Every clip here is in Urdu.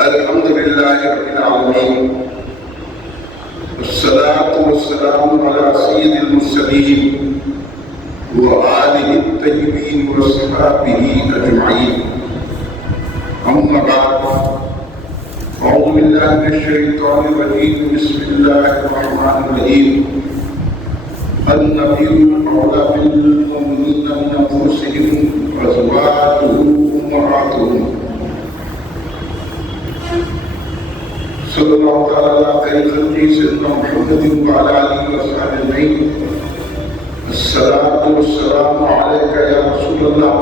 الحمد لله رب العالمين، والصلاة والسلام على سيد المرسلين وآله الطيبين وصحابه أجمعين. أما بعد، أعوذ بالله من الشيطان الرجيم. بسم الله الرحمن الرحيم. النبي أولى بالمؤمنين من أنفسهم وأزواجه أمهاتهم. صلی اللہ تعالیٰ علیہ خیر خلقہ سیدنا محمد وعلی آلہ وصحبہ اجمعین. الصلاۃ والسلام علیک یا رسول اللہ،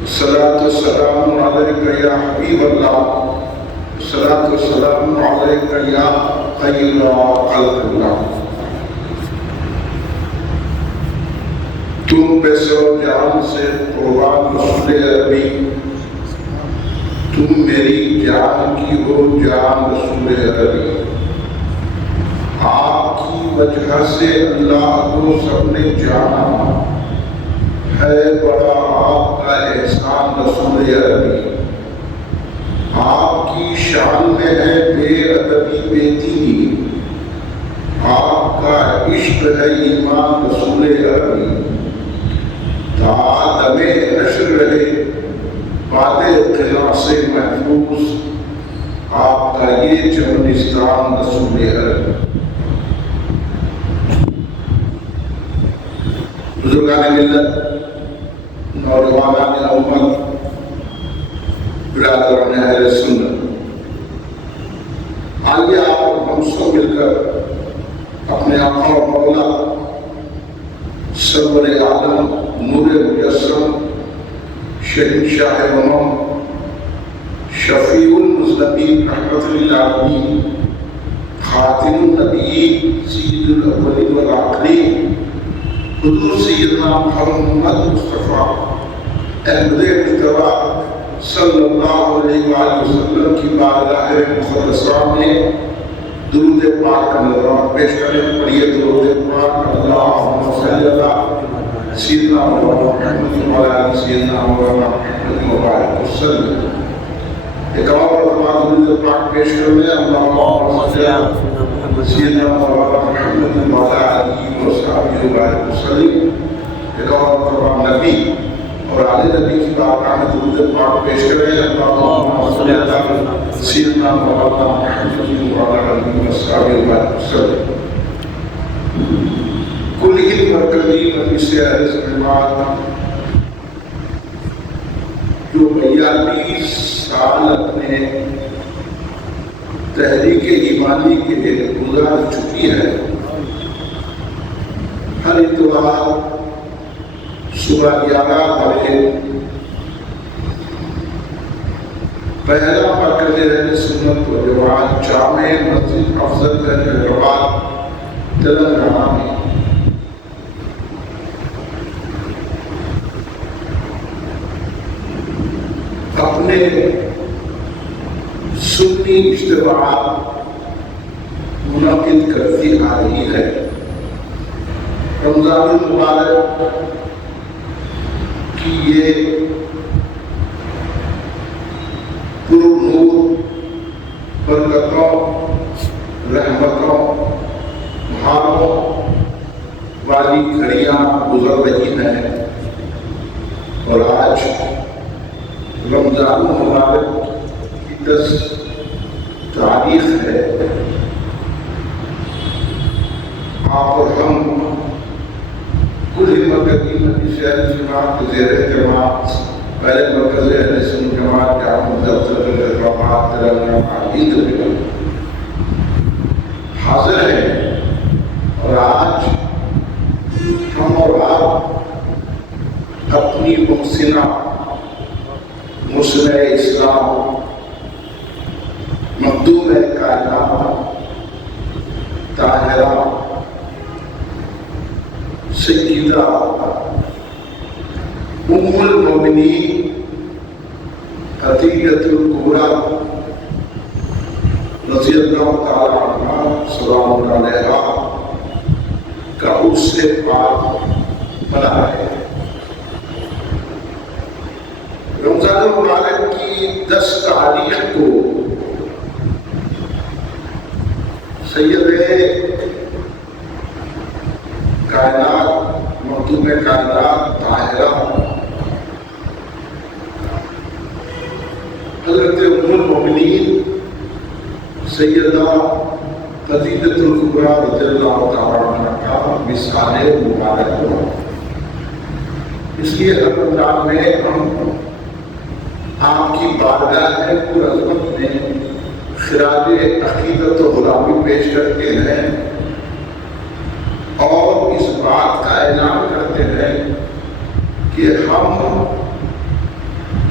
الصلاۃ والسلام علیک یا حبیب اللہ، الصلاۃ والسلام علیک یا خیر خلق اللہ. تم بے سر و جان سے قربان رسول عربی، تم میری جان کی ہو جان رسول عربی. آپ کی وجہ سے اللہ کو سب نے جانا ہے، بڑا آپ کا احسان رسول عربی. آپ کی شان میں ہے بے ادبی بے دینی، آپ کا عشق ہے ایمان رسول عربی. تا دم نشر رہے باد قلعہ سے محفوظ آپ کا یہ چمنستان رسول عربی. بزرگان ملت، نوجوانان امت، برادران اہل سنت، آئیے آپ اور ہم سب مل کر اپنے آقا و مولا سرور عالم نور مجسم شہنشاہ امم شفیع المذنبین رحمت للعالمین خاتم النبیین سید الاولین والآخرین حضور سیدنا محمد مصطفیٰ احمد مجتبیٰ صلی اللہ علیہ وآلہ وسلم کی بارگاہ مقدسہ میں درود پاک کا نذرانہ پیش کریں. پڑھیے درود پاک. اللہم صلی اللہ سیدنا محمد وعلی سیدنا محمد مبارک وسلم. ایک اور درود پاک پیش کریں. اللہم صلی اللہ سیدنا محمد وعلی وصحبہ مبارک وسلم. ایک اور نبی اور آل نبی کی بارگاہ میں درود پاک پیش کریں. اللہم صلی اللہ سیدنا محمد وعلی وصحبہ مبارک وسلم. کل ہی مرکزی مجلس اہل سنت جو 42 سال اپنے تحریک ایمانی کے گزار چکی ہے، ہر اتوار صبح 11 بجے پہلا مرکز اہل سنت و جماعت جامع مسجد افضل گنج حیدرآباد تلنگانہ میں اپنے سنی اجتماعات منعقد کرتی آ رہی ہے. رمضان المبارک کی یہ پرنور برکتوں رحمتوں بہاروں والی گھڑیاں گزر رہی ہیں، اور آج رمضان المبارک کی 10 تاریخ ہے. آپ اور ہم کل مرکزی مجلس اہل سنت کے زیر اہتمام پہلے مرکز اہل سنت جماعت جامع مسجد حیدرآباد تلنگانہ ہند میں حاضر ہیں. اور آج ہم اور آپ اپنی محسنہ مسلح اسلام مخدوم کائنات طاہرہ سیدہ ام المؤمنین عتیقۃ الکبریٰ رضی اللہ تعالی عنہا سلام اللہ علیہا کا اس سے پاک بنا ہے. رمضان المبارک کی 10 تاریخ کو سید کائنات مخدوم کائنات طاہرہ حضرت ام المؤمنین سیدہ خدیجہ الکبریٰ رضی اللہ تعالیٰ عنہا کا مثال مبارک ہوا. اس لیے ہر رمضان میں ہم آپ کی بارگاہ پر عظمت میں خراج عقیدت و غلامی پیش کرتے ہیں اور اس بات کا اعلان کرتے ہیں کہ ہم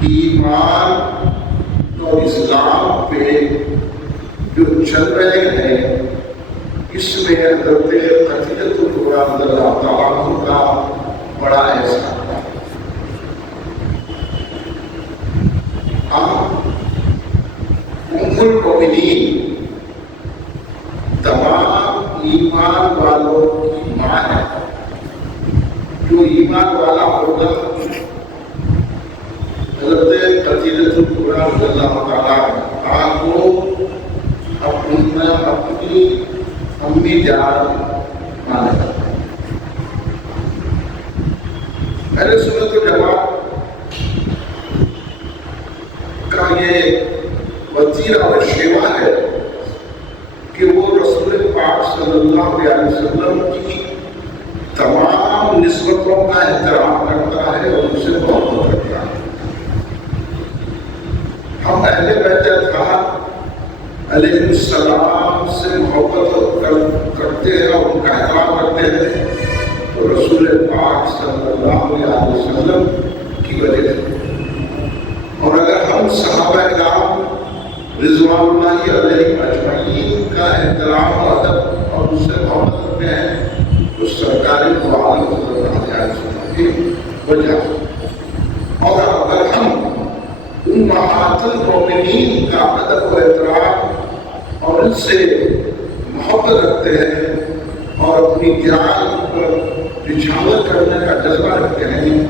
ایمان اور اسلام پہ جو چل رہے ہیں اس میں حضرت خدیجہ الکبریٰ رضی اللہ تعالیٰ عنہ کا بڑا احسان ہے. ام المؤمنین تمام ایمان والوں کی ماں ہے. جو ایمان والا ہوگا حضرت خدیجہ الکبریٰ رضی اللہ تعالیٰ عنہا کو اپنی امی جان مانا جاتا ہے. میرے سنت و جواب کا یہ وسیلہ اور شیوا ہے کہ وہ رسول پاک صلی اللہ علیہ وسلم کی تمام نسبتوں کا احترام کرتا ہے اور ان سے محبت کرتا ہے. ہم اہل بیت اطہار علیہ السلام سے محبت کرتے ہیں اور ان کا احترام کرتے ہیں تو رسول پاک صلی اللہ علیہ وسلم کی وجہ سے. اور اگر ہم صحابہ کرام رضوان اللہ علیہ اجمعین کا احترام و ادب اور اس سے محبت کرتے ہیں تو سرکار دو عالم صلی اللہ علیہ وسلم کی وجہ. اور اگر ہم امہات المؤمنین کا ادب و احترام اور ان سے محبت رکھتے ہیں اور اپنی جان پر نچھاور کرنے کا جذبہ رکھتے ہیں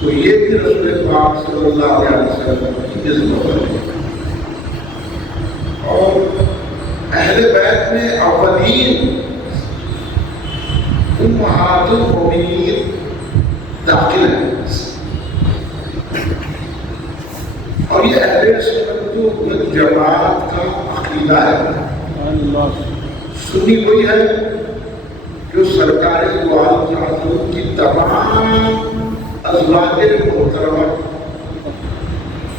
تو یہ بھی رسول پاک صلی اللہ علیہ وسلم کی عظمت ہے. اور اہل بیت میں اولین امہات المؤمنین داخل ہیں. اور یہ اہل سنت والجماعت کا عقیدہ ہے. سنی وہی ہے جو سرکار دو عالم کی تمام ازواج محترمہ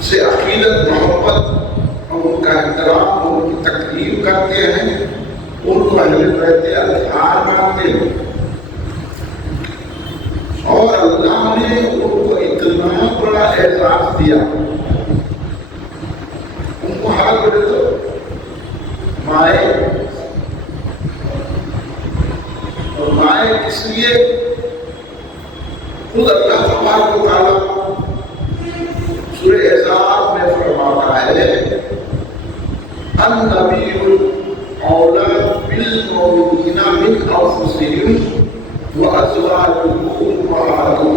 سے عقیدت محبت اور ان کا احترام اور ان کی تقریم کرتے ہیں. ان کو اہل بیت اطہار مانتے ہیں اور اللہ نے ان کو اتنا بڑا اعزاز دیا. ان کو حال بڑے تو مائیں اور مائیں اس لیے خود اللہ تبارک و تعالیٰ سورہ احزاب میں فرماتا ہے النبی اولیٰ بالمؤمنین من انفسہم وازواجہ امہاتہم.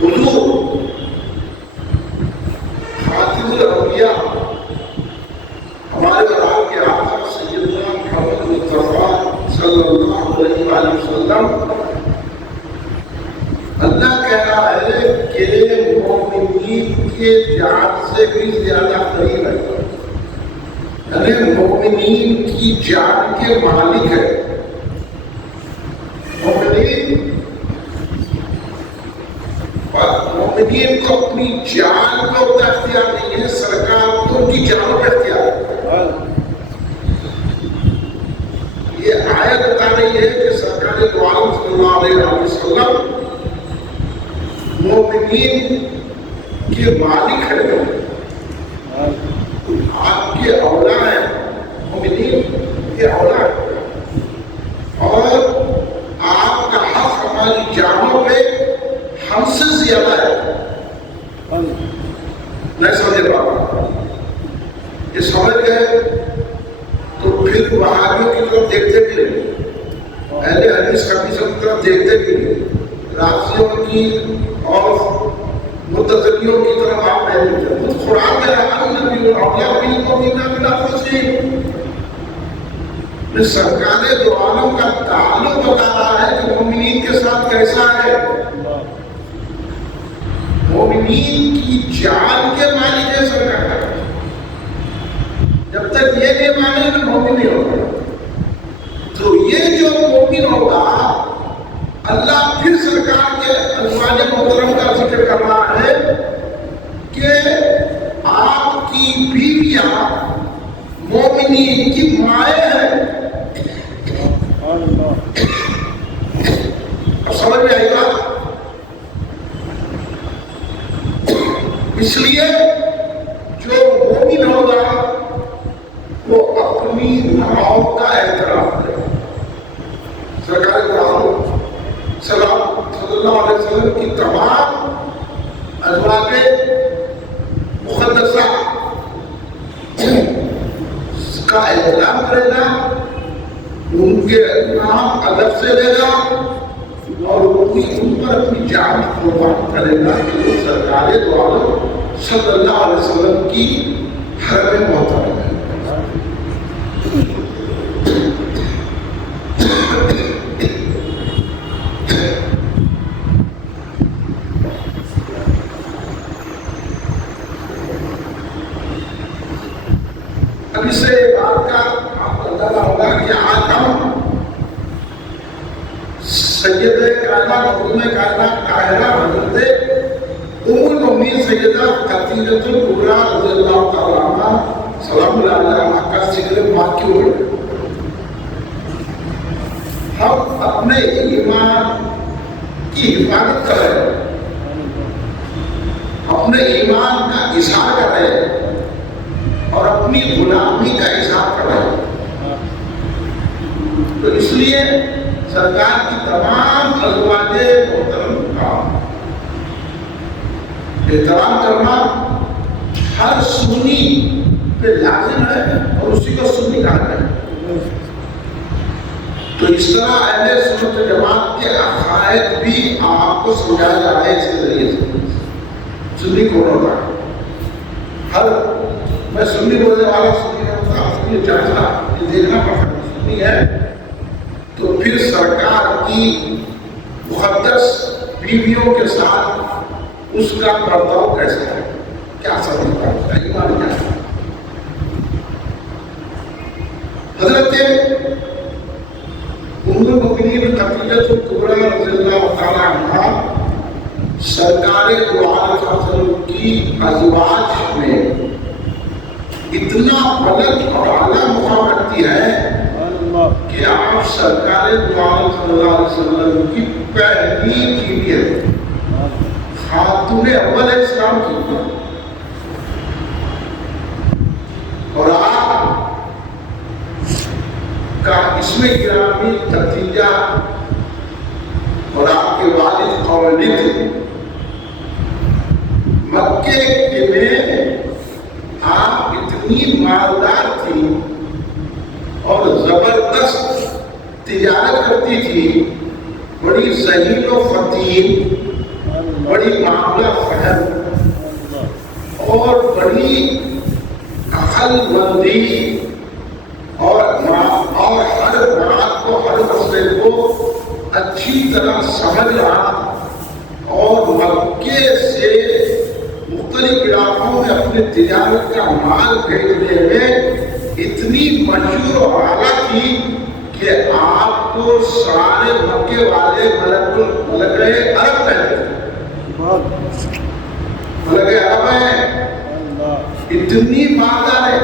حضور خاتم الانبیاء ہمارے آپ کے آقا سیدنا محمد مصطفیٰ صلی اللہ علیہ وآلہ وسلم اللہ کہہ رہا ہے کہ مومنین کے جان سے بھی زیادہ قریب ہے. یعنی مومنین کی جان کے مالک ہے. مومنین کو اپنی جان کو اپنا اختیار نہیں ہے, سرکار کو ان کی جانوں پہ اختیار ہے. یہ آیت بتا رہی ہے کہ سرکار دو عالم صلی اللہ علیہ وسلم مومنین کے مالک ہے. آپ کے اولا ہیں, مومنین کے اولا ہیں, اور آپ کا حق ہماری جانوں پہ ہم سے زیادہ ہے. نہیں سمجھے بابا, یہ سمجھ گئے تو پھر وہابیوں کی طرف دیکھتے بھی نہیں, اہل حدیث کی طرف دیکھتے بھی نہیں, رافضیوں کی اور متزلیوں کی طرف آپ پہلے خود قرآن میں رہا نبی الاولیاء بالمؤمنین من انفسہم، سرکار دو عالم کا تعلق بتا رہا ہے کہ مومنین کے ساتھ کیسا ہے۔ مومنین کی جان کے مالک ہے سرکار، جب تک یہ نہیں مانے تو مومن نہیں ہوگا۔ تو یہ جو مومن ہوگا، اللہ پھر سرکار کے ازواج محترم کا ذکر کر رہا ہے کہ آپ کی بیویاں مومنین کی مائیں ہیں۔ اب سمجھ میں آئے گا؟ اس لیے جو مومن ہوگا وہ اپنی ماؤں کا احترام کرے۔ سرکار صلی اللہ علیہ وسلم کی تمام ازواج مقدسہ کا احترام کرے گا، ان کے نام ادب سے لے گا اور ان پر اپنی جان قربان کرے گا کہ سرکار دو عالم صلی اللہ علیہ وسلم کی حرم محترم ہے۔ اب اس سے بات کا آپ کو اندازہ ہوگا کہ آج ہم سید کائنات طاہرہ حضرت ام المؤمنین سیدہ خدیجہ الکبریٰ رضی اللہ تعالیٰ عنہا سلام اللہ علیہا کا ذکر باقی ہو رہا ہے۔ ہم اپنے ایمان کی حفاظت کر رہے ہیں، اپنے ایمان کا اظہار کر رہے ہیں اور اپنی غلامی کا اظہار کر رہے ہیں۔ تو اس لیے سرکار کی تمام ازواج محترم کا احترام کرنا ہر سنی پہ لازم ہے اور اسی کو سنی کہا ہے۔ تو اس طرح اہل سنت جماعت کے عقائد بھی آپ کو سمجھایا جا رہا ہے اس کے ذریعے سے۔ سنی کون ہوتا ہے؟ ہر میں سنی بولنے والا سنی ہوتا ہے، چاہتا یہ دیکھنا پڑتا ہے سنی ہے تو پھر سرکار کی مقدس بیویوں کے ساتھ اس کا برتاؤ کیسا ہے، کیا سمجھتا ہے، اس کا ایمان کیا ہے۔ حضرت ام المؤمنین خدیجہ الکبریٰ رضی اللہ تعالیٰ عنہا سرکار دو عالم صلی اللہ علیہ وسلم کی ازواج میں اتنا بلند اور اعلیٰ مقام رکھتی ہے کہ آپ سرکار دو عالم صلی اللہ علیہ وسلم کی پہلی بیوی ہے، خاتون اول اسلام کی، اور آپ کا اسم گرامی خدیجہ اور آپ کے والد خالد مکے میں آپ اتنی مالدار تھی اور زبردست تجارت کرتی تھی، بڑی ذہین و فطین، بڑی معاملہ فہم اور بڑی عقل مندی اور ہر بات کو، ہر مسئلے کو اچھی طرح سمجھنا اور مکے سے مختلف علاقوں میں اپنے تجارت کا مال بھیجنے میں اتنی مشہور اور اعلیٰ تھی کہ آپ کو سارے مکے والے ملک عرب کہتے تھے۔ ملک عرب ہے، اتنی مالدار ہے،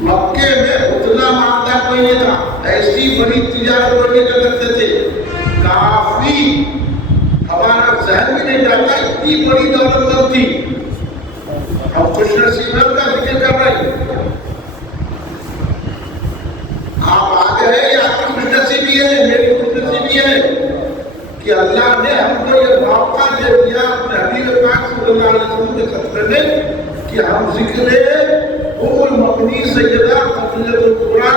مکے میں اتنا مالدار کوئی نہیں تھا، ایسی بڑی تجارت کوئی نہیں کر سکتے تھے، کافی ہمارا ذہن بھی نہیں جاتا اتنی بڑی دولت مند تھی۔ ہم خوش نصیبیوں کا ذکر کر رہے ہیں، آپ آگے ہیں یا آپ کی خوش نصیبی ہے، میری خوش نصیبی ہے کہ اللہ نے ہم کو یہ موقع دے دیا اپنے حبیب پاک صلی اللہ علیہ وسلم کے صدقے میں کہ ہم ذکر ام المؤمنین سیدہ خدیجہ الکبریٰ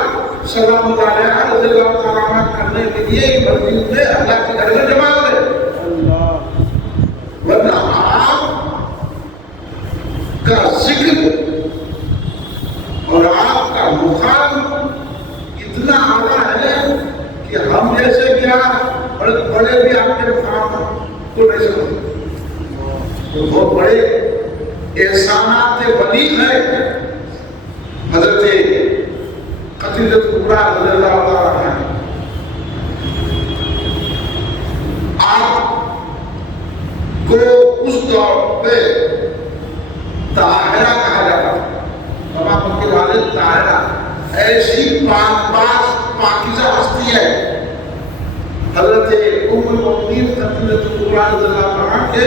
سلام اللہ علیہا رضی اللہ تعالیٰ عنہ کرنے کے لیے مسجد میں اللہ کے گھر میں جمع ہوئے۔ ورنہ آپ تو بہت بڑے احسانات بلیغ ہیں حضرت خدیجہ کبریٰ رضی اللہ تعالیٰ عنہ۔ آپ کو اس دور پہ طاہرہ کہا جاتا تھا، تمام کے والد طاہرہ، ایسی پاک باز پاکیزہ ہستی ہے حضرت ام المؤمنین خدیجہ کبریٰ رضی اللہ عنہ کے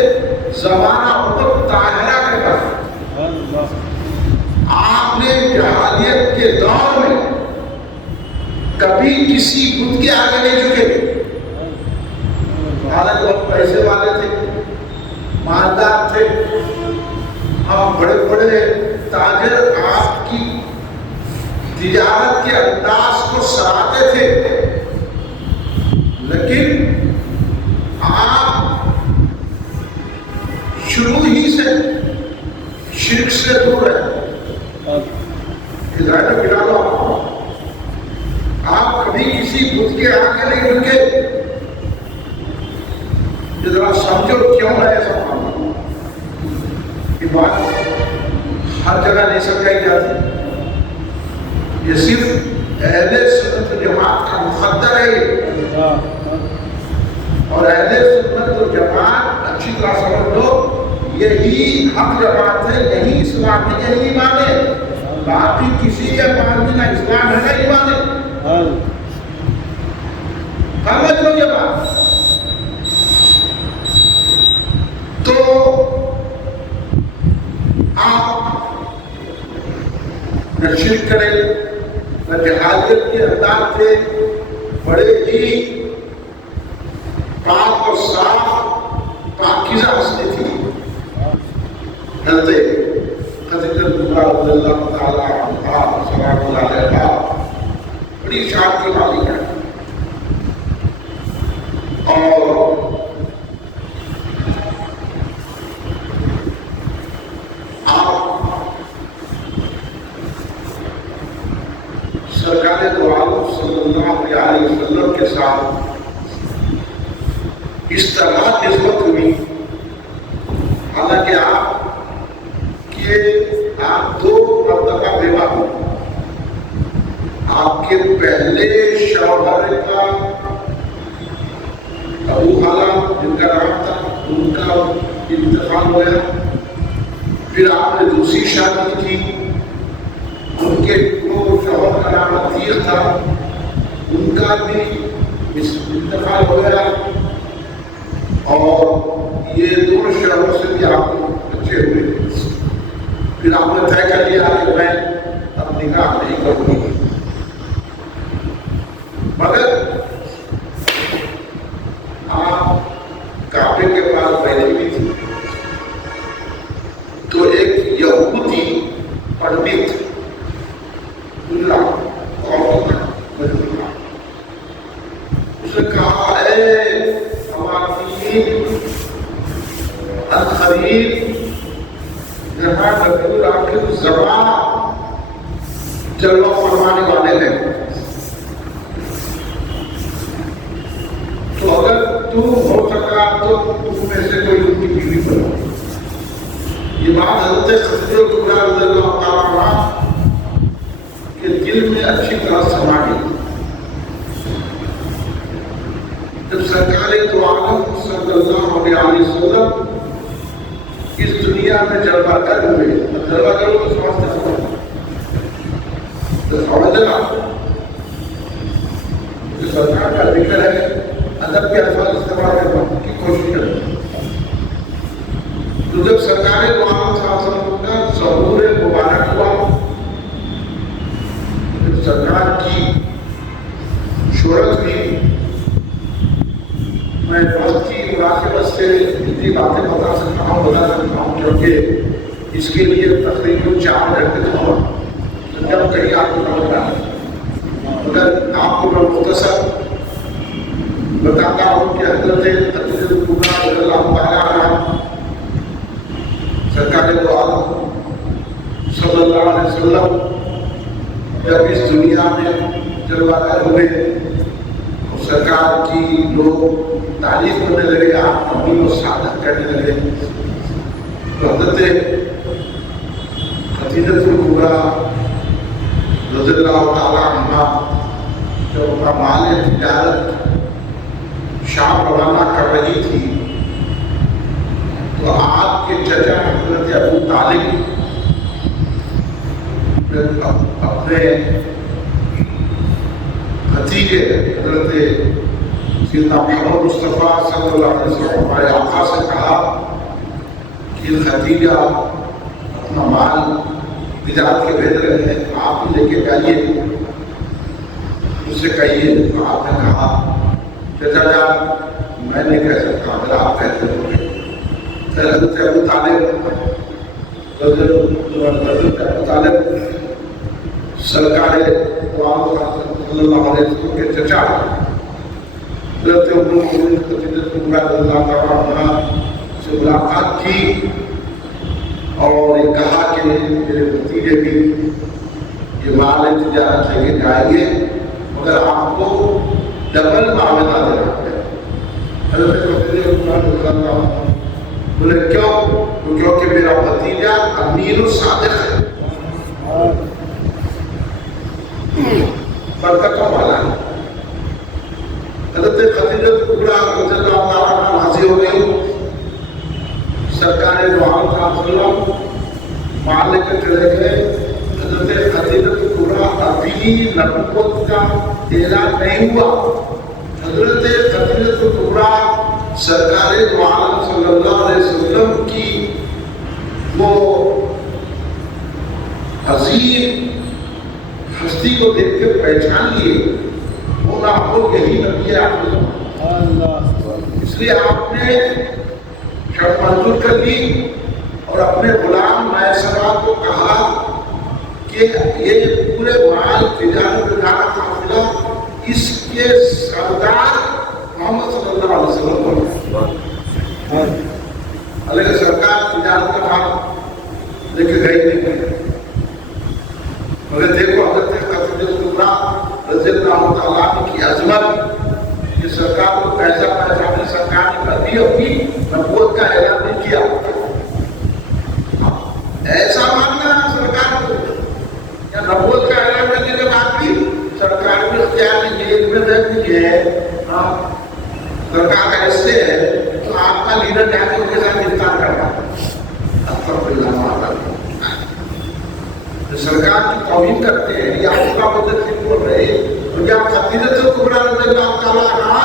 زمانہ پر طاہرہ کے بعد آپ نے جہالیت کے دور میں کبھی کسی بت کے آگے نہیں جھکے۔ حالانکہ بہت پیسے والے تھے، مالدار تھے، آپ بڑے بڑے تاجر، آپ کی تجارت کے انداز کو سراہتے تھے، لیکن آپ شروع ہی سے شرک سے دور رہے۔ ہدایت ملا لو، آپ کبھی کسی بت کے آگے نہیں جھکے۔ ذرا سمجھو کیوں ہے ایسا معاملہ۔ یہ بات ہر جگہ نہیں سمجھائی جاتی، یہ صرف اہل سنت جماعت کا مقدر ہے، اور اہل سنت جماعت اچھی طرح سمجھ لو، یہی حق جماعت ہے، یہی اسلام ہے، یہی ایمان ہے۔ باقی کسی کے پاس بھی نہ اسلام ہے نہ ایمان ہے۔ سمجھ لو یہ بات۔ تو آپ نہ شرک کریں، نہ جہالیت کے انداز سے، بڑے ہی پاک اور صاف پاکیزہ ہستی تھی حضرت خدیجہ کبریٰ رضی اللہ تعالیٰ عنہا سلام اللہ علیہا، بڑی شان کی مالک ہے۔ اور سرکار دو عالم صلی اللہ علیہ وسلم کے ساتھ اس طرح نسبت ہوئی، حالانکہ آپ دو مرتبہ بیوہ ہو۔ آپ کے پہلے شوہر کا ابو حالہ جن کا نام تھا، ان کا انتقال ہوا، پھر آپ نے دوسری شادی کی، ان کے دو شوہر کا نام عتیق تھا، ان کا بھی انتقال ہو گیا، اور یہ دونوں شوہروں سے بھی آپ بچے ہوئے۔ پھر آپ نے طے کر لیا کہ میں اب نکاح نہیں کروں گی، مگر آپ کعبے کے پاس بیٹھی ہوئی تھی، تو ایک یہودی پنڈت اس نے کہا، اے خواتین الخلیل، جہاں نبی اللہ کے زبان جلوہ فرمانے والے ہیں، تو اگر تم ہو سکا تو تم میں سے کوئی ان کی بیوی بنو۔ یہ بات حضرت خدیجہ کبریٰ رضی اللہ تعالیٰ عنہ کے دل میں اچھی طرح سما گئی۔ جب سرکار دو عالم صلی اللہ علیہ وسلم اس دنیا میں جلوہ گر ہوئے، جلوہ گر ہو تو سمجھتے ہیں، تو سمجھ لگا جو سرکار کا ذکر ہے، ادب کے الفاظ استعمال کرنے کی کوشش کریں۔ تو جب سرکار دو عالم صلی اللہ علیہ وسلم کا ظہور مبارک ہوا، جب سرکار کی شہرت ہوئی، میں وقت کی مناسبت سے اتنی باتیں بتا سکتا ہوں کیونکہ اس کے لیے تقریباً 4 گھنٹے تو ہوا، جب کہیں آپ کو نہ بتا، مگر آپ کو میں مختصر بتاتا ہوں کہ حضرت خدیجہ کبریٰ رضی اللہ تعالیٰ عنہا سرکار دو عالم صلی اللہ علیہ وسلم جب اس دنیا میں جلوہ گر ہوئے، سرکار کی لوگ تعریف کرنے لگے، آپ امین و سعادت کرنے لگے، حضرت خدیجہ کبریٰ رضی اللہ تعالیٰ عنہ جب اپنا مال تجارت شام روانہ کر رہی تھی تو آپ کے چچا حضرت ابو طالب اپنے بھتیجے حضرت سیدنا محمد مصطفیٰ صلی اللہ علیہ وسلم ہمارے آقا سے کہا کہ خدیجہ اپنا مال تجارت کے بھیج رہے ہیں، آپ لے کے جائیے، اس سے کہیے۔ تو آپ نے کہا چچا جان میں نہیں کہہ سکتا، اگر آپ کہتے ہو۔ پھر حضرت ابو طالب سرکار صلی اللہ علیہ وسلم کے چچا حضرت ام المؤمنین خدیجہ کبریٰ رضی اللہ تعالیٰ عنہا سے ملاقات کی اور یہ کہا کہ میرے بھتیجے بھی یہ مال تجارت لے کے جائیں گے مگر آپ کو ڈبل معاوضہ دینا ہے۔ حضرت خدیجہ کبریٰ رضی اللہ عنہا بولے کیوں؟ کیونکہ میرا بھتیجا امین الصادق ہے، برکتوں والا ہے۔ حضرت خدیجہ کبریٰ رضی اللہ تعالیٰ عنہا راضی ہو گئی، سرکار دو عالم صلی اللہ علیہ وسلم مال لے کر چلے گئے۔ حضرت خدیجہ کبریٰ ابھی نبوت کا اعلان نہیں ہوا، حضرت خدیجہ کبریٰ سرکار دو عالم صلی اللہ علیہ وسلم کی وہ عظیم ہستی کو دیکھ کے پہچان لیے، وہ آپ کو یہی نبی ہے آپ کو، اس لیے آپ نے شرط منظور کر لی اور اپنے غلام میسرہ کو کہا کہ یہ پورے مال تجارت کا قافلہ اس کے سردار محمد صلی اللہ علیہ وسلم کو، علیہ سرکار تجارت کا مال لے کے گئے نہیں، مگر دیکھو حضرت خدیجہ کبریٰ رضی اللہ تعالیٰ عنہ کی عظمت، کہ سرکار کو کیسا پہچانے، سرکار نے کبھی اپنی نبوت کا اعلان نہیں کیا۔ ایسا ماننا سرکار کو یا نبوت کا اعلان کرنے کے بعد بھی سرکار بھی اختیار نہیں ہے، علم غیب نہیں ہے، سرکار ایسے ہے تو آپ کا لیڈر جا کے ان کے ساتھ افطار کرنا، سرکار کی توہین کرتے ہیں یا اس کا مدد بول رہے ہیں، کیا خدیجہ کبریٰ رضی اللہ تعالیٰ عنہا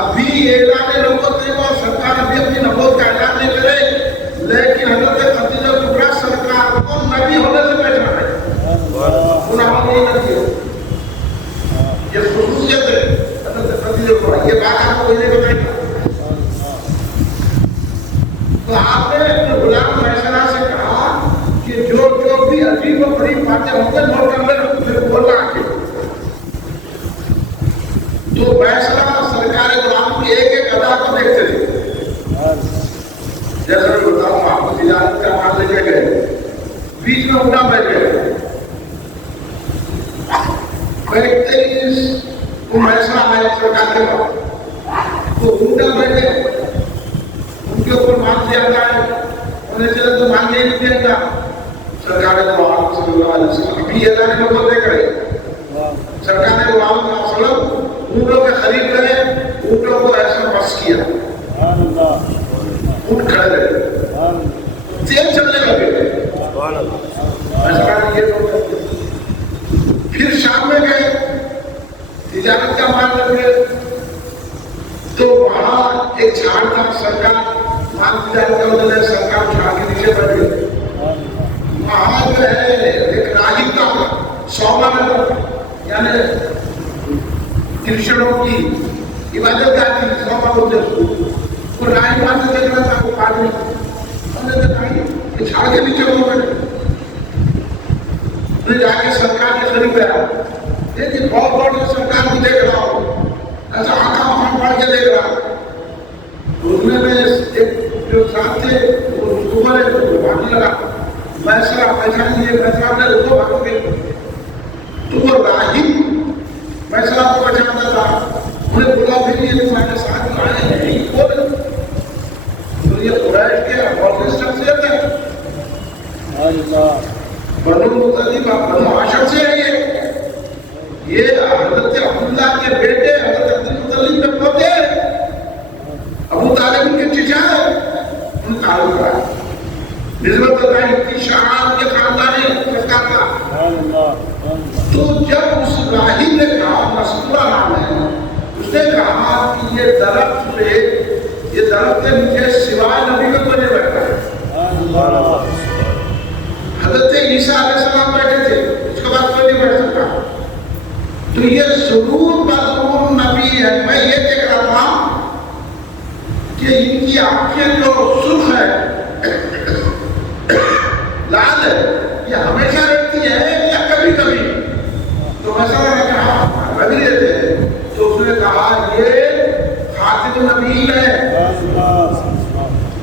ابھی اعلان نبوت نہیں ہوا، سرکار ابھی اپنی نبوت کا اعلان نہیں کرے، لیکن حضرت خدیجہ کبریٰ سرکار کو نبی ہونے سے پہچان رہے ہیں، یہ خصوصیت ہے حضرت خدیجہ کبریٰ، یہ بات آپ کو نہیں بتائی۔ تو آپ نے اپنے غلام میسرہ سے کہا کہ جو بھی عجیب و غریب باتیں ہوں گے نوٹ کر لیں، پھر بولنا آگے۔ تو میسرہ سرکار غلام کی ایک ایک ادا کو دیکھتے تھے، جیسا میں بتاؤں آپ کو تجارت کا مال لے کے گئے، بیچ میں اونٹا بیٹھ گئے، بیٹھتے ہی وہ میسرہ آئے سرکار کے بعد تو اونٹا بیٹھے، ان کے اوپر مان دیا جائے، انہیں چلے تو مان نہیں دیا گا۔ سرکار دو عالم صلی اللہ علیہ وسلم ابھی اعلان نبوت نہیں کرے، سرکار دو عالم صلی اللہ علیہ وسلم اونٹوں کے قریب گئے، اونٹوں کو ایسا بس کیا، اونٹ کھڑے رہے، تیز چلنے لگے، پھر شام میں گئے، تجارت کا مال لگے، تو وہاں ایک جھاڑ تھا، سرکار مال تجارت کا وجہ ہے، سرکار جھاڑ کے نیچے بیٹھ گئے، وہاں جو ہے ایک راہب کا صوبہ میں یعنی کرشنوں کی عبادت گاہ تھی، صوبہ بولتے اس کو، وہ راہب وہاں سے دیکھ رہا تھا، وہ پادری، ہم نے دیکھا کہ جھاڑ کے نیچے وہ بیٹھے، انہیں جا کے سرکار کے قریب گیا، لیکن بہت بہت سرکار کو دیکھ رہا ہو، ایسا آنکھاں وہاں پڑھ کے دیکھ رہا، اس میں ایک جو ساتھ تھے وہ اس کو بھاگنے لگا، میسرہ پہچان لیے، میسرہ نے اس کو بھاگو گے، تو وہ راہب میسرہ کو پہچانتا تھا، انہیں بلا پھر یہ تمہارے ساتھ آئے ہیں، تو یہ قریش کے اور بڑے شخصیت ہیں. بنو مطلب بنو ہاشم سے ہے یہ حضرت عبداللہ کے بیٹے حضرت عبد المطلب کے پوتے ابو طالب ان کے چچا ہے. ان کا تعلق ہے نسبت کی شاہان کے خاندان کا. تو جب اس راہب نے کہا مسکورہ نام ہے اس نے کہا کہ یہ درخت پہ یہ درخت کے نیچے سوائے نبی کا کوئی نہیں بیٹھتا ہے. حضرت عیسیٰ علیہ السلام بیٹھے تھے اس کے بعد کوئی نہیں بیٹھ سکتا. تو یہ ضرور مضمون نبی ہے. میں یہ دیکھ رہا تھا کہ ان کی آنکھیں جو سرخ ہے لال ہے یہ ہمیشہ رہتی ہے یا کبھی کبھی. تو مسئلہ نے کہا کبھی رہتے ہیں. تو اس نے کہا یہ خاتم نبی ہے.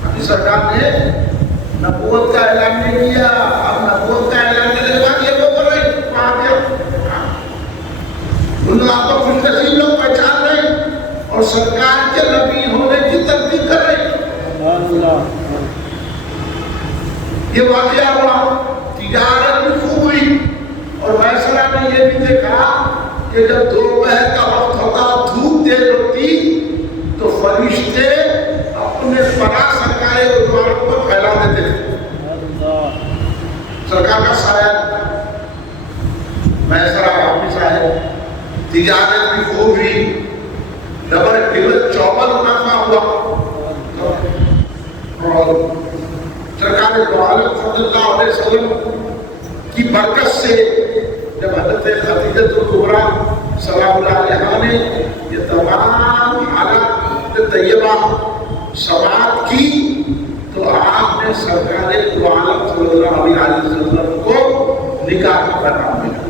ابھی سرکار نے نبوت کا اعلان نہیں کیا. اب نبوت کا اعلان کرنے کے بعد یہ وہ بول رہے ان لوگ آپ کو خوش نصیب لوگ پہچان رہے اور سرکار کے نبی ہونے کی تصدیق کر رہے. یہ واقعہ ہوا تجارت بھی خوب ہوئی. اور ویسرا نے یہ بھی دیکھا کہ جب دوپہر کا وقت ہوتا دھوپ تیز ہوتی تو فرشتے اپنے پناہ سرکار دواروں پر پھیلا دیتے تھے. سرکار کا سایہ ویسرا واپس آئے. تجارت بھی خوب ہوئی. ڈبل چوبل منافع ہوا. اور سرکار دو عالم صلی اللہ علیہ وسلم کی برکت سے جب حضرت خدیجہ الکبریٰ سلام اللہ علیہا نے یہ تمام حالات طیبہ سماعت کی تو آپ نے سرکار دو عالم صلی اللہ علیہ وسلم کو نکاح کا پیغام ملا.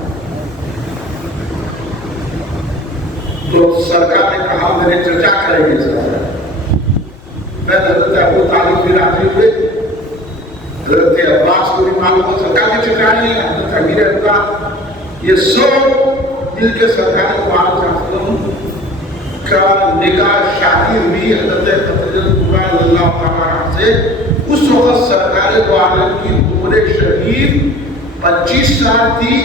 تو سرکار نے کہا میرے چچا کریں گے سر. میں حضرت ابو طالب بھی راضی ہوئے. حضرت عباس کو بھی معلوم ہو سرکار کے چچا نہیں حضرت امیر ابا یہ سب مل کے سرکار کو معلوم کا نکاح شادی ہوئی حضرت خدیجہ الکبریٰ رضی اللہ تعالیٰ سے. اس وقت سرکار دو عالم کی عمر شریف 25 سال تھی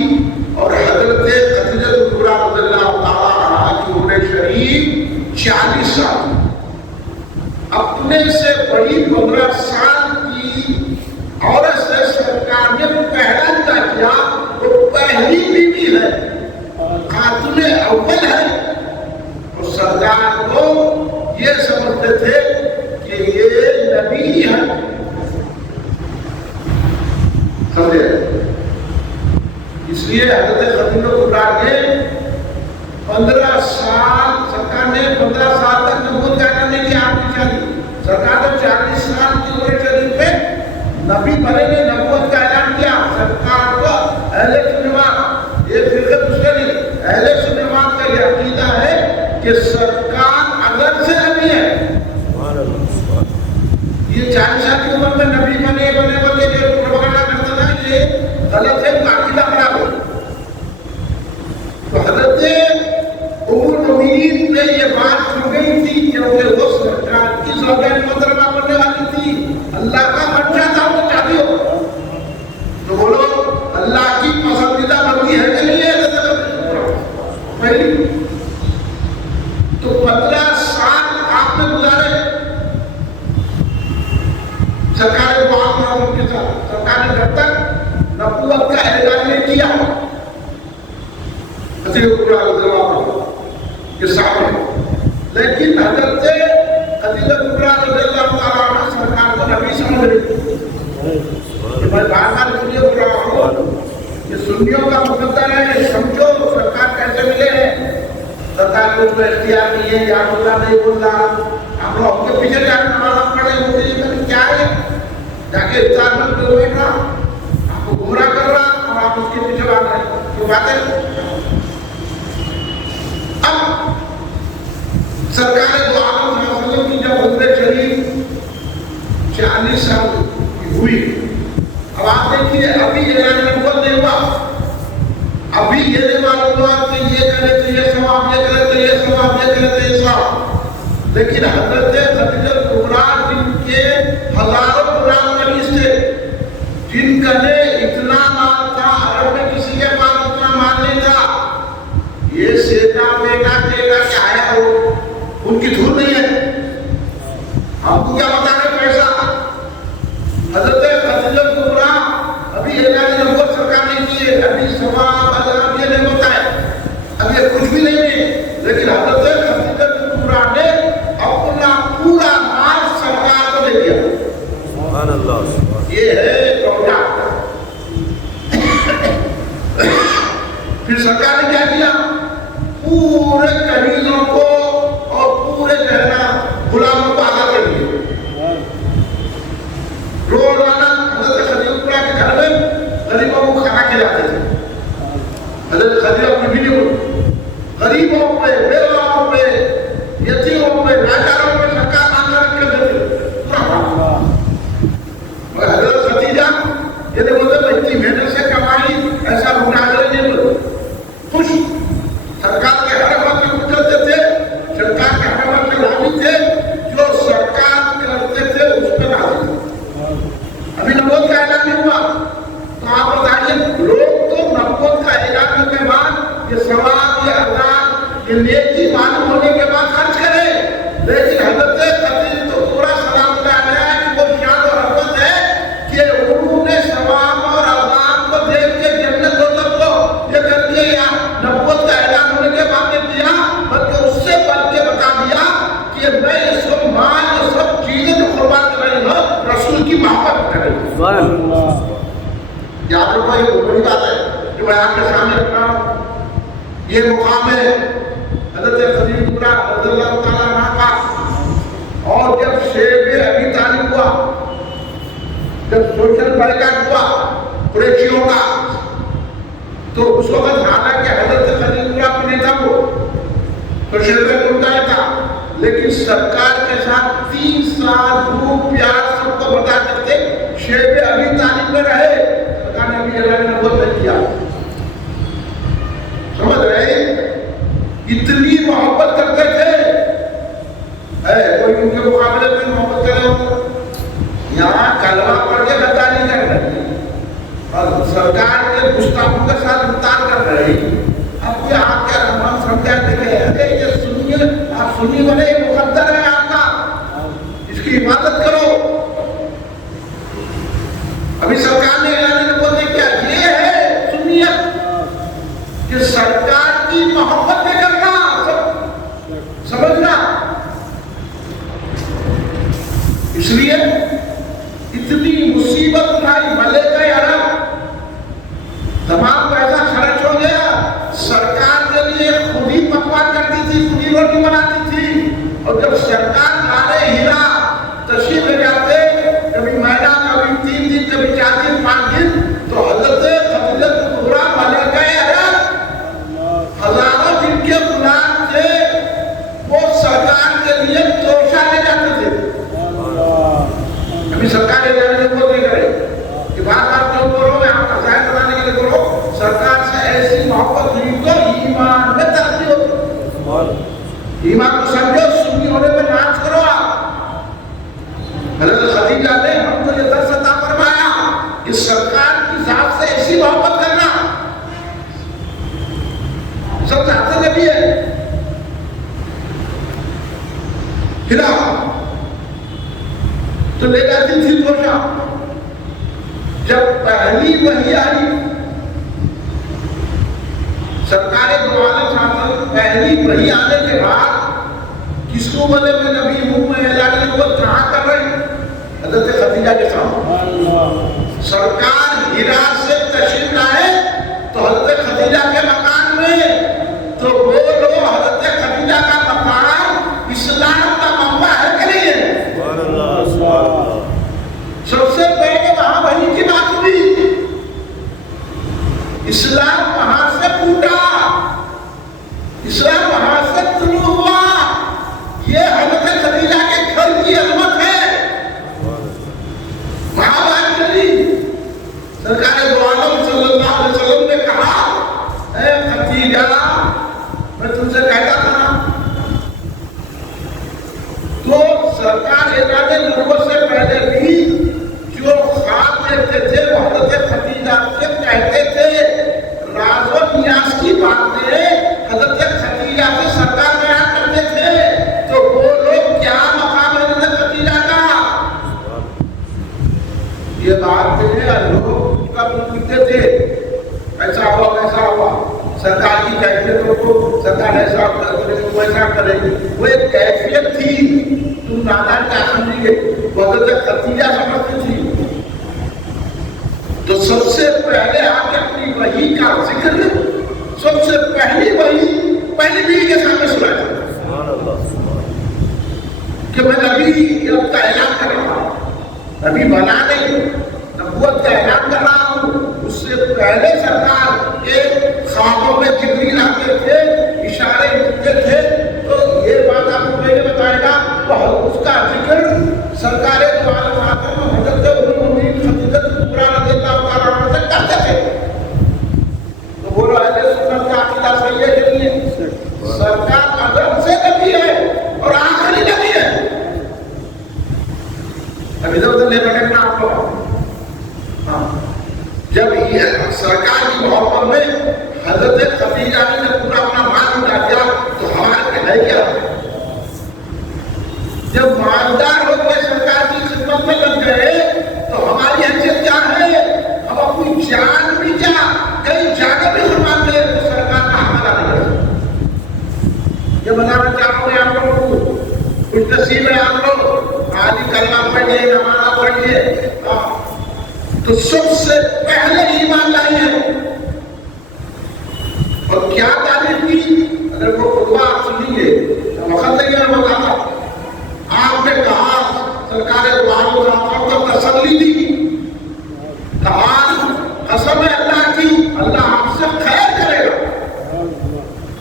اور حضرت خدیجہ الکبریٰ رضی اللہ تعالیٰ کی عمر شریف 40 سال. اپنے سے بڑی 15 سال کی عورت سے سرکار نے پہلا نکاح کیا. وہ پہلی بیوی ہے خاتون اول ہے. اور سرکار کو یہ سمجھتے تھے کہ یہ نبی ہے. سمجھے اس لیے حضرت خدیجہ الکبریٰ نے 15 سال سرکار نے 15 سال تک نبوت کا اعلان نہیں کیا. آپ کی شادی سرکار نے 40 سال کی عمر شریف میں نبی بنے نے نبوت کا اعلان کیا. سرکار کو اہل سنت یہ فرقہ دوسرے نہیں اہل سنت کا یہ عقیدہ ہے کہ سرکار اگر سے نبی ہے. یہ 40 سال کی عمر میں نبی بنے جو پروپیگنڈا کرتا تھا یہ غلط ہے. عقیدہ خراب ہو. تو حضرت ام المؤمنین نے یہ بات سن گئی تھی کیونکہ وہ سرکار کی زوجہ محترمہ بننے والی تھی. اللہ کا بچہ تھا وہ چاہتی ہو تو بولو اللہ کی پسندیدہ بندی ہے کہ نہیں ہے. پہلی تو 15 سال آپ نے گزارے سرکار کو آپ کے ساتھ. سرکار نے جب تک نبوت کا اعلان نہیں کیا کے سامنے لیکن حضرت خدیجہ الکبریٰ رضی اللہ تعالیٰ عنہ سرکار کو نبی سمجھ رہی کہ میں بار بار اس لیے بول رہا ہوں کہ سنیوں کا مقدر ہے. سمجھو سرکار کیسے ملے ہیں. سرکار کو اس میں اختیار نہیں ہے یا بول رہا نہیں بول رہا. ہم لوگ کے پیچھے جا کے نماز پڑھے مجھے کیا ہے جا کے افطار میں کوئی بیٹھ رہا آپ کو گمراہ کر رہا اور آپ اس کے پیچھے بھاگ رہے. کیوں باتیں اب سرکار دو عالم صلی اللہ علیہ وسلم کی جب عمر شریف 40 سال کی ہوئی. اب آپ دیکھیے ابھی یہ نبوت نہیں ہوا. ابھی یہ نہیں معلوم ہوا کہ یہ کرے تو یہ ثواب یہ کرے تو یہ ثواب یہ کرے تو یہ ثواب. لیکن حضرت خدیجہ الکبریٰ جن کے ہزاروں قرآن میں یہ ہے روزہ۔ پھر سرکار نے کیا کیا؟ پورے کنیزوں کو اور پورے غلاموں کو آزاد کر دیا۔ روزانہ حضرت خدیجہ کے گھر میں غریبوں کو کھانا کھلاتے تھے۔ حضرت خدیجہ اپنی بیوی کو غریبوں پہ، بیواؤں پہ، یتیموں پہ، لاچاروں پہ سرکار آزاد کر دیتے پورا۔ مگر حضرت خدیجہ یہ بولتے ہیں اتنی محنت سے کمائی، ایسا مناظر نہیں بولتے، خوش سرکار کے ہر وقت میں اٹھتے تھے، سرکار کے ہر وقت میں راضی تھے، جو سرکار کرتے تھے اس پہ راضی تھے۔ ابھی نبوت کا اعلان نہیں ہوا تو آپ بتائیے، لوگ تو نبوت کا اعلان کے بعد یہ ثواب، یہ عطا، یہ نیکی معلوم ہونے کے بعد خرچ کرے، لیکن حضرت خدیجہ تو پورا سلام علیہ کی وہ شان اور حضرت ہے کہ انہوں نے ثواب اور عذاب کو دیکھ کے جنت اور تک کو یہ کر دیا، نبوت کا اعلان ہونے کے بعد نے دیا، بلکہ اس سے بڑھ کے بتا دیا کہ میں یہ سب مال، یہ سب چیزیں جو قربان کر رہی ہوں رسول کی محبت کر رہی ہوں۔ یہ آپ لوگوں کو یہ بڑی بات ہے جو میں آپ کے سامنے رکھ رہا ہوں۔ یہ مقام ہے حضرت خدیجہ رضی اللہ تعالیٰ عنہ کا۔ اور جب شیب ابی طالب ہوا، جب سوشل بائیکاٹ ہوا قریشیوں کا، تو اس وقت حالانکہ حضرت خدیجہ اپنے تھا وہ تو شیب ٹوٹا تھا، لیکن سرکار کے ساتھ 3 سال دھوپ پیار سب کو بتا کرتے شیب ابی طالب میں رہے۔ سرکار نے ابھی اللہ نے نبوت نہیں کیا، سمجھ رہے؟ اتنی محبت کرتے تھے، کوئی ان کے مقابلے میں محبت کرے ہوگا؟ یہاں کلمہ پڑھ کے غداری کر رہے اور سرکار کے گستاخوں کے ساتھ انتار کر رہے۔ اب یہ آپ کیا ہم سمجھاتے کہ ارے یہ سنیے، آپ سنی والے یہ مقدر ہے آپ کا، اس کی عبادت کرو۔ ابھی سرکار نے اعلان نبوت نے کیا؟ یہ ہے سنیت کہ سرکار کی محبت میں کرنا، سمجھنا۔ اس لیے اتنی مصیبت اٹھائی، ملکہ عرب تمام پیسہ خرچ ہو گیا، سرکار کے لیے خود ہی پکوان کرتی تھی، خود ہی روٹی بناتی تھی، اور جب سرکار غار ہرا تشریف لے جاتے، کبھی مہینہ، کبھی 3 دن، کبھی 4 دن، 5 دن، تو حضرت خدیجہ کبریٰ ملکہ عرب ہزاروں جن کے غلام تھے وہ سرکار کے لیے توشہ لے جاتے تھے۔ ابھی سرکار یہ جانے کو نہیں کرے کہ بات کیوں کرو، میں آپ کا ظاہر بنانے کے لیے کرو، سرکار سے ایسی محبت ہوئی تو ایمان میں ترقی ہوتی۔ ایمان کو سمجھو، سنی ہونے پہ ناز کرو۔ آپ حضرت خدیجہ نے ہم کو یہ درس عطا فرمایا کہ سرکار کی ذات سے ایسی محبت کرنا سب چاہتے نبی ہے۔ ہرا تو لے جاتی تھی توشہ۔ جب پہلی وحی آئی، سرکار دو عالم صاحب پہلی وحی آنے کے بعد کس کو بولے میں نبی ہوں، میں اعلان نبوت کہاں کر رہی؟ حضرت خدیجہ کے سامنے۔ سرکار ہرا سے تشریف لائے تو حضرت خدیجہ کے مکان میں، تو وہ لوگ حضرت خدیجہ کا مکان اسلام کا منبع ہے کہ نہیں ہے؟ سب سے پہلے وہاں وحی کی بات ہوئی، اسلام وہاں سے پھوٹا، اسلام وہاں سے طلوع ہوا۔ یہ حضرت خدیجہ کے گھر کی عظمت ہے۔ وہاں بات چلی، سرکار دو عالم صلی اللہ علیہ وسلم نے کہا، اے خدیجہ میں تم سے کہتا تھا نا، تو سرکار اعلان نبوت سے پہلے بھی جو خواب دیکھتے تھے وہ حضرت خدیجہ سے کہتے تھے، راز و نیاز کی باتیں حضرت خدیجہ سے سرکار بیان کرتے تھے۔ تو وہ لوگ کیا مقام ہے حضرت خدیجہ کا؟ یہ بات لوگ کب لکھتے تھے، ایسا ہوا ویسا ہوا، سرکار کی کیفیتوں کو سرکار ایسا کرے ویسا کرے، وہ ایک کیفیت تھی۔ تم نادان کیا سمجھیں گے؟ وہ حضرت خدیجہ سمجھتی تھی تو سب سے پہلے آپ اپنی وحی کا ذکر سب سے پہلی وحی پہلی بیوی کے سامنے سنایا کہ میں نبی کا اعلان کر رہا ہوں، نبی بنا نہیں، نبوت کا اعلان کر رہا ہوں۔ اس سے پہلے سرکار کے خوابوں میں جبریل آتے تھے، اشارے ملتے تھے، تو یہ بات آپ کو میں نے بتائے گا تو اس کا ذکر سرکار دو عالم آخر میں حضرت المومنین خدیجہ کبریٰ رضی اللہ تعالیٰ عنہا سے کرتے تھے۔ تو بولو اہل سنت کا عقیدہ صحیح ہے کہ نہیں ہے؟ سرکار ادب سے نبی ہے اور آخری نبی ہے۔ اب ادھر ادھر لے بھٹکنا آپ کو، جب یہ سرکار کی محبت میں حضرت خدیجہ نے پورا اپنا مال اٹھا دیا تو ہمارے ہے کیا؟ جب مالدار ہو کے سرکار کی خدمت میں لگ گئے تو ہماری حیثیت کیا ہے؟ ہم اپنی جان بھی کیا کئی جاگہ بھی فرماتے ہیں تو سرکار کا حوالہ نہیں کر سکتے۔ یہ بتانا چاہتا ہوں آپ لوگوں کو، کچھ نصیب ہے آپ لوگ خالی کلمہ پڑھیے نماز پڑھیے تو سب سے پہلے ایمان لائیے۔ اور کیا تعریف کی؟ اگر وہ خطبہ آپ سنیے وقت نہیں ہے بتاتا، آپ نے کہا سرکار دو عالم کو تسلی دی، کہا قسم ہے اللہ کی اللہ آپ سے خیر کرے گا،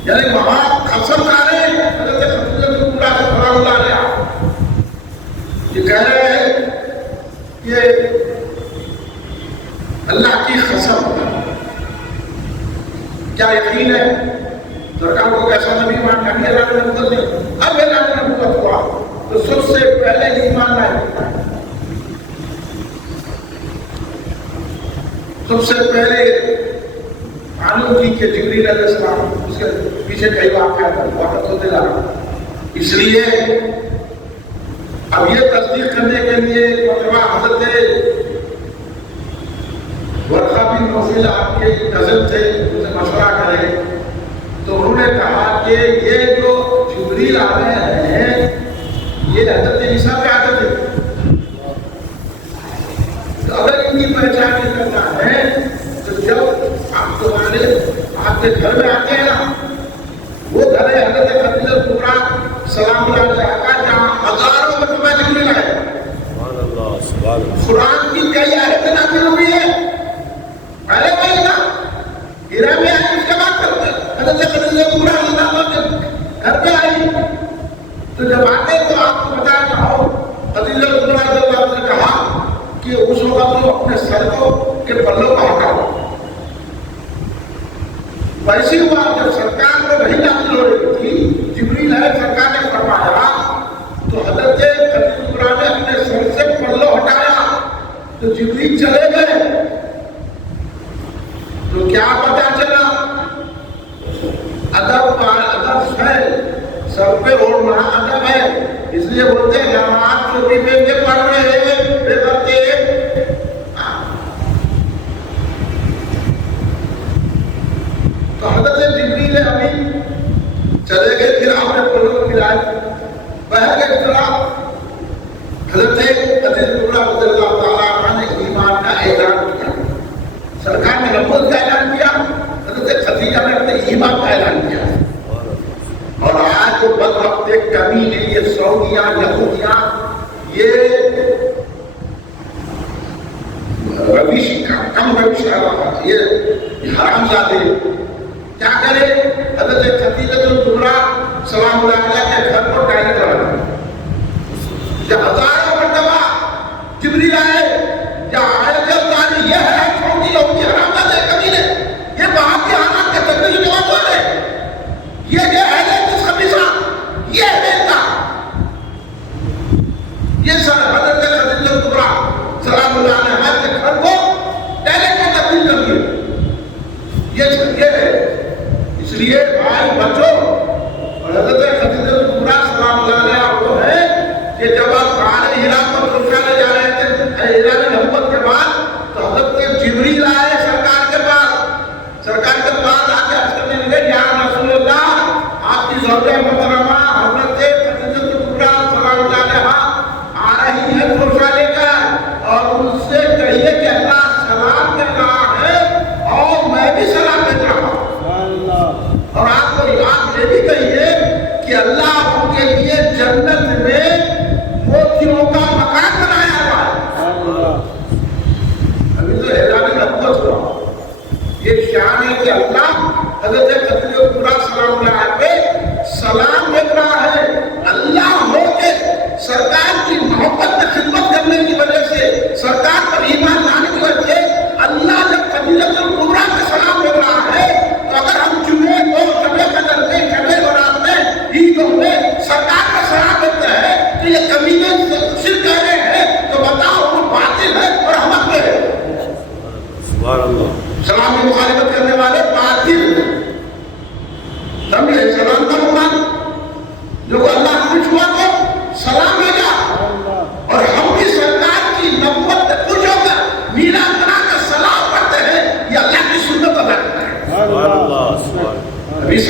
یعنی وہاں قسم کھانے حضرت خدیجہ کبریٰ رضی اللہ عنہا یہ کہہ رہے ہیں کہ اللہ کی قسم، کیا یقین ہے؟ سرکار کو کیسا نبی مان نبی اللہ نے نبوت دی، اب اللہ نے نبوت ہوا تو سب سے پہلے ایمان لائے۔ سب سے پہلے معلوم کی کہ جبریل علیہ السلام، اس کے پیچھے کئی واقعات ہوتے جا رہا، اس لیے اب یہ تصدیق کرنے کے لیے حضرت ورقہ بن نوفل آپ کے کزن تھے، ان سے مشورہ کرے تو انہوں نے کہا کہ یہ جو جبریل آ رہے ہیں یہ حضرت عیسیٰ پہ آتے تھے، تو اگر ان کی پہچان نہیں کرنا ہے تو جب آپ تمہارے آپ کے گھر میں آتے ہیں نا، وہ گھر ہے حضرت خدیجہ کبریٰ سلام اللہ علیہا کا جہاں ہزاروں مرتبہ جبریل آئے۔ قرآن کی کئی آیتیں نازل ہوئی ہیں، پہلے وہی نا ہیرا میں آئی، اس کے بعد حضرت خدیجہ کبریٰ اللہ کے گھر پہ آئی، تو جب آتے تو آپ کو بتایا جاؤ خدیجہ کبریٰ اللہ نے کہا کہ اس وقت تو اپنے سر کو کے پلوں کو ہٹاؤ۔ ویسے ہوا جب سرکار میں وہی نازل ہو رہی تھی، جبریل ہے سرکار نے فرمایا تو حضرت خدیجہ کبریٰ نے اپنے سر سے پلوں ہٹایا تو جبریل چلے گئے، تو کیا پتا چلا؟ ادب ہے، سر پہ اوڑھنا ادب ہے، اس لیے بولتے ہیں نماز چھوٹی پہ کے پڑھ رہے ہیں بے کرتے تو حضرت جبریل ابھی چلے گئے، پھر آپ نے پلوں ملائے بہر گئے، پھر آپ حضرت خدیجہ کبریٰ رضی اللہ تعالیٰ عنہا نے ایمان کا اعلان کیا، سرکار نے نبوت کا اعلان کیا، حضرت خدیجہ نے اپنے ایمان کا اعلان کیا۔ اور آج جو بد وقت کمی نے یہ سعودیاں یہودیاں یہ روش کم روش یہ حرام زادے کیا کرے؟ حضرت خدیجہ کبریٰ سلام اللہ علیہا کے گھر پر ٹائلٹ لگا جب ہزاروں مرتبہ جبریل آئے یا آیت القرآن یہ ہے سعودی یہودی حرام زادے کمی نے یہ باہر کے حالات کے تبدیل جواب ہو رہے یہ اہل یہ بیٹا یہ سر حضرت خدیجہ کبریٰ سلام اللہ علیہا کے گھر کو ٹائلٹ میں تبدیل کر دیا، یہ ہے۔ اس لیے بھائی بچوں اور حضرت خدیجہ کبریٰ سلام اللہ علیہا وہ ہے کہ جب آپ غار ہرا پر پہنچانے جا رہے تھے ہرا میں نبوت کے بعد تو حضرت جبریل آئے سرکار کے پاس آ کے عرض کرنے لگے یا رسول اللہ آپ کی زوجہ محترمہ حضرت خدیجہ کبریٰ سلام اللہ علیہا آ رہی ہے پہنچانے کا اور ان سے کہیے کہ اللہ سلام کے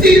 3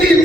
3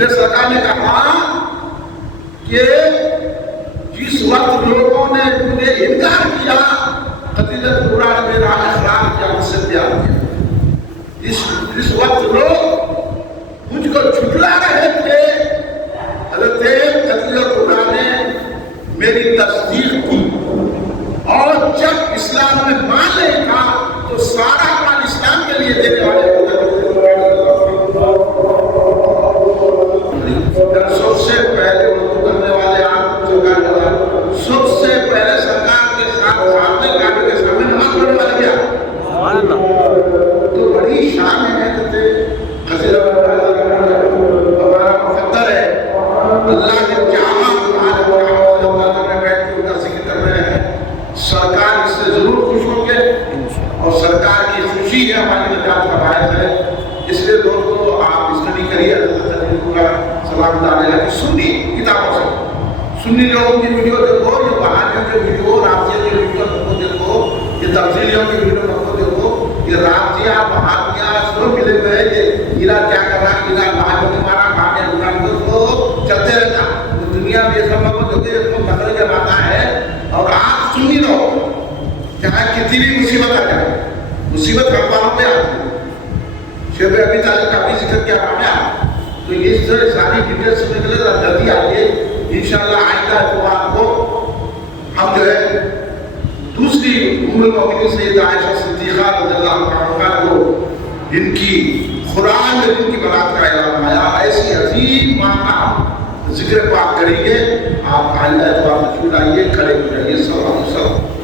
لیے سرکار نے کہا کہ جس وقت لوگوں نے مجھے انکار کیا خدیجہ کبریٰ نے میرا اخراج کیا، مجھ سے پیار کیا، اس وقت لوگ مجھ کو جھٹلا رہے تھے، حضرت خدیجہ کبریٰ نے میری تصدیق کی، اور جب اسلام میں مان نہیں تھا تو سارا مال اسلام کے لیے دینے والے سب سے پہلے اردو کرنے والے آپ سب سے پہلے سرکار کے ساتھ سامنے کعبے کے سامنے نماز پڑھنے والے کیا تو بڑی شان ہے حضرت ہمارا مقدر ہے، اللہ نے چاہا سرکار اس سے ضرور خوش ہوں گے، اور سرکار کی خوشی ہے ہماری نجات کا باعث ہے۔ اس لیے دوستو آپ اسٹڈی کریے سلام علیہ کی سنی کتابوں سے، سنی لوگوں کی ویڈیو دیکھو، یہ بہانیوں کی ویڈیو، رابطے کی ویڈیو کو دیکھو، یہ تفصیلیوں کی ویڈیو کو دیکھو، یہ رابطیاں بہانیاں سب ملے ہوئے کہ ہیرا کیا کر رہا، ہیرا باہر میں تمہارا کھانے دکان کو چلتے رہتا، دنیا میں یہ سب مت ہوتے ہیں، اس کو بدل کے آتا ہے، اور آپ سنی رہو چاہے کتنی بھی مصیبت آ جائے، مصیبت ہر باروں پہ آتی ہے۔ شیخ ابی طالب کا بھی ذکر کیا کامیاب، تو اس طرح ساری ڈیٹیل سننے کے لیے جلدی آئیے انشاءاللہ۔ آئندہ اتوار کو ہم جو ہے دوسری ام المؤمنین سیدہ عائشہ صدیقہ رضی اللہ عنہا کو ان کی قرآن میں ان کی برات کا اعلان آیا، ایسی عظیم ماں کا ہم ذکر پاک کریں گے۔ آپ آئندہ اتوار تشریف لائیے، کھڑے ہو جائیے، صلی اللہ علیہ وسلم۔